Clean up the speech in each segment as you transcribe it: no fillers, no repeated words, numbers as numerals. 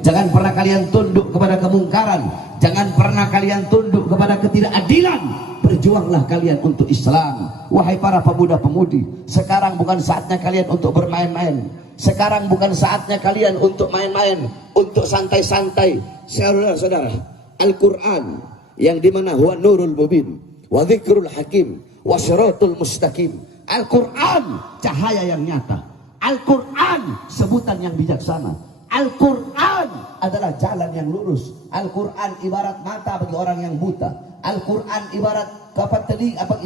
Jangan pernah kalian tunduk kepada kemungkaran, jangan pernah kalian tunduk kepada ketidakadilan. Berjuanglah kalian untuk Islam. Wahai para pemuda-pemudi, sekarang bukan saatnya kalian untuk bermain-main. Sekarang bukan saatnya kalian untuk main-main, untuk santai-santai. Saudara-saudara, Al-Quran yang dimana huwa nurul mubin wa dzikrul hakim wa siratul mustaqim. Al-Quran cahaya yang nyata, Al-Quran sebutan yang bijaksana, Al-Quran adalah jalan yang lurus. Al-Quran ibarat mata bagi orang yang buta, Al-Quran ibarat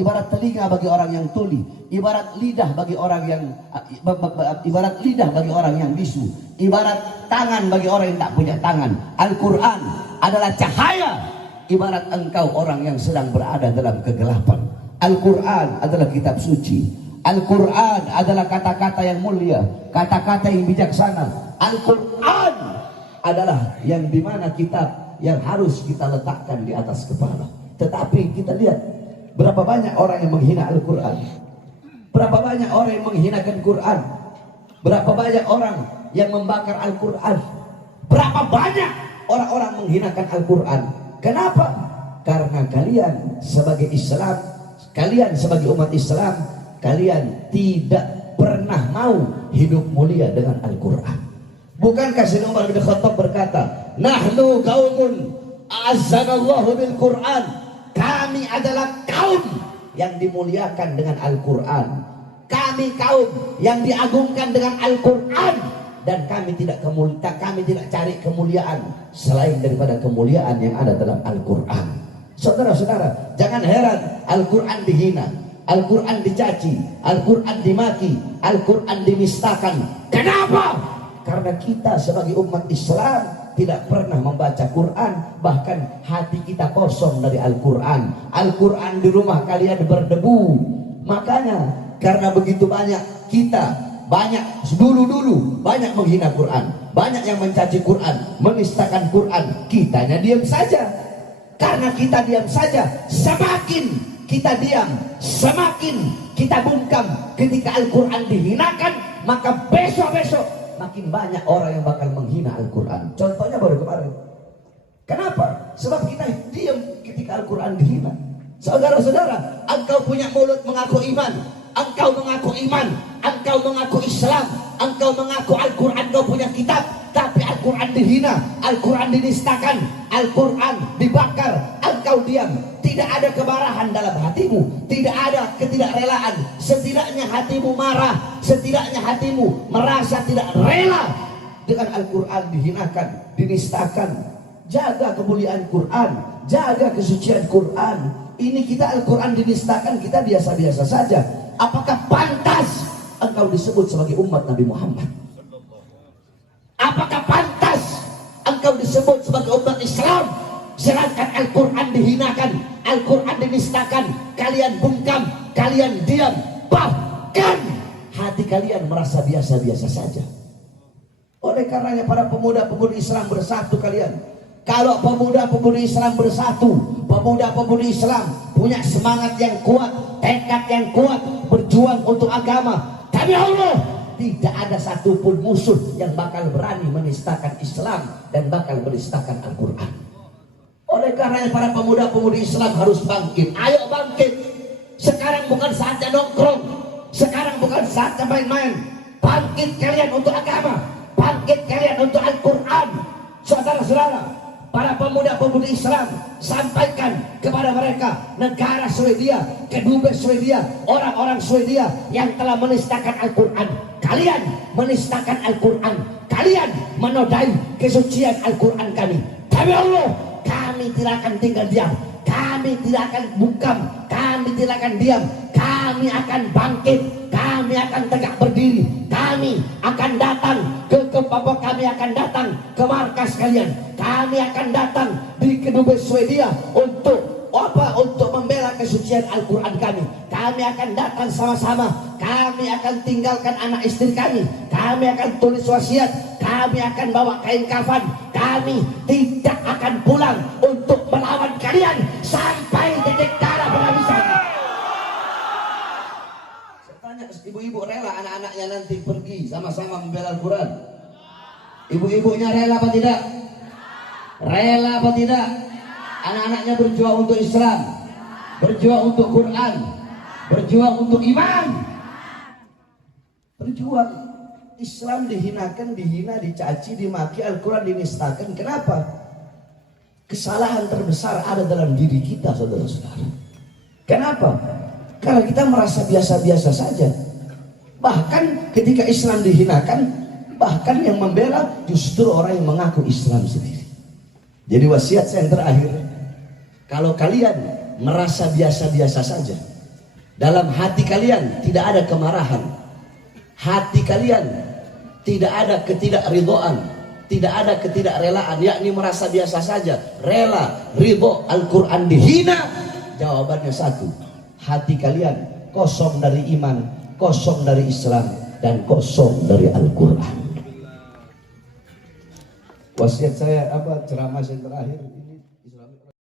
ibarat telinga bagi orang yang tuli, ibarat lidah bagi orang yang bisu, ibarat tangan bagi orang yang tak punya tangan. Al-Quran adalah cahaya ibarat engkau orang yang sedang berada dalam kegelapan. Al-Quran adalah kitab suci, Al-Quran adalah kata-kata yang mulia, kata-kata yang bijaksana. Al-Quran adalah yang dimana kitab yang harus kita letakkan di atas kepala. Tetapi kita lihat berapa banyak orang yang menghina Al-Quran, berapa banyak orang yang menghinakan Quran, berapa banyak orang yang membakar Al-Quran, berapa banyak orang-orang menghinakan Al-Quran. Kenapa? Karena kalian sebagai Islam, kalian sebagai umat Islam, kalian tidak pernah mau hidup mulia dengan Al-Quran. Bukankah Sayyidina Umar bin Khattab berkata, nahnu qaumun a'azzanallahu bil Quran, kami adalah kaum yang dimuliakan dengan Al-Quran, kami kaum yang diagungkan dengan Al-Quran, dan kami tidak cari kemuliaan selain daripada kemuliaan yang ada dalam Al-Quran. Saudara-saudara, jangan heran Al-Quran dihina, Al-Quran dicaci, Al-Quran dimaki, Al-Quran dinistakan. Kenapa? Karena kita sebagai umat Islam tidak pernah membaca Quran, bahkan hati kita kosong dari Al-Quran. Al-Quran di rumah kalian berdebu. Makanya karena begitu banyak kita, dulu banyak menghina Quran, banyak yang mencaci Quran, menistakan Quran, kitanya diam saja. Karena kita diam saja, semakin kita diam, semakin kita bungkam. Ketika Al-Quran dihinakan, maka besok-besok makin banyak orang yang bakal menghina Al-Quran. Contohnya baru kemarin. Kenapa? Sebab kita diam ketika Al-Quran dihina. Saudara-saudara, engkau punya mulut mengaku iman, engkau mengaku iman, engkau mengaku Islam, engkau mengaku Al-Quran, engkau punya kitab, tapi Al-Quran dihina, Al-Quran dinistakan, Al-Quran dibakar, engkau diam. Tidak ada kemarahan dalam hatimu, tidak ada ketidakrelaan. Setidaknya hatimu marah, setidaknya hatimu merasa tidak rela dengan Al-Quran dihinakan, dinistakan. Jaga kemuliaan Quran, jaga kesucian Quran. Ini kita Al-Quran dinistakan, kita biasa-biasa saja. Apakah pantas engkau disebut sebagai umat Nabi Muhammad? Apakah pantas engkau disebut sebagai umat Islam? Sedangkan Al-Quran dihinakan, Al-Quran dinistakan, kalian bungkam, kalian diam, bahkan hati kalian merasa biasa-biasa saja. Oleh karenanya para pemuda-pemudi Islam bersatu kalian. Kalau pemuda-pemudi Islam bersatu, pemuda-pemudi Islam punya semangat yang kuat, tekad yang kuat, berjuang untuk agama, demi Allah tidak ada satupun musuh yang bakal berani menistakan Islam dan bakal menistakan Al-Quran. Oleh karena para pemuda-pemudi Islam harus bangkit. Ayo bangkit. Sekarang bukan saatnya nongkrong, sekarang bukan saatnya main-main. Bangkit kalian untuk agama, bangkit kalian untuk Al-Quran. Saudara-saudara, para pemuda-pemudi Islam, sampaikan kepada mereka negara Swedia, kedubes Swedia, orang-orang Swedia yang telah menistakan Al-Quran. Kalian menistakan Al-Quran, kalian menodai kesucian Al-Quran kami. Demi Allah, kami tidak akan tinggal diam, kami tidak akan bungkam, kami tidak akan diam, kami akan bangkit, kami akan tegak berdiri, kami akan datang ke kami akan datang ke markas kalian, kami akan datang di kedubes Swedia untuk apa? Untuk membela kesucian Al-Quran kami. Kami akan datang sama-sama, kami akan tinggalkan anak istri kami akan tulis wasiat, kami akan bawa kain kafan, kami tidak akan pulang untuk melawan kalian sampai titik darah penghabisan. Saya tanya, ibu-ibu rela anak-anaknya nanti pergi sama-sama membela Al-Quran? Ibu-ibunya rela apa tidak? Rela apa tidak? Anak-anaknya berjuang untuk Islam, berjuang untuk Quran, berjuang untuk iman. Berjuang. Islam dihinakan, dihina, dicaci, dimaki, Al-Quran dinistakan. Kenapa? Kesalahan terbesar ada dalam diri kita, saudara-saudara. Kenapa? Karena kita merasa biasa-biasa saja. Bahkan ketika Islam dihinakan, bahkan yang membela justru orang yang mengaku Islam sendiri. Jadi wasiat saya yang terakhir, kalau kalian merasa biasa-biasa saja, dalam hati kalian tidak ada kemarahan, hati kalian tidak ada ketidakridhaan, tidak ada ketidakrelaan, yakni merasa biasa saja, rela, ridho, Al-Quran dihina, jawabannya satu, hati kalian kosong dari iman, kosong dari Islam, dan kosong dari Al-Quran. Wasiat saya ceramah saya terakhir ini.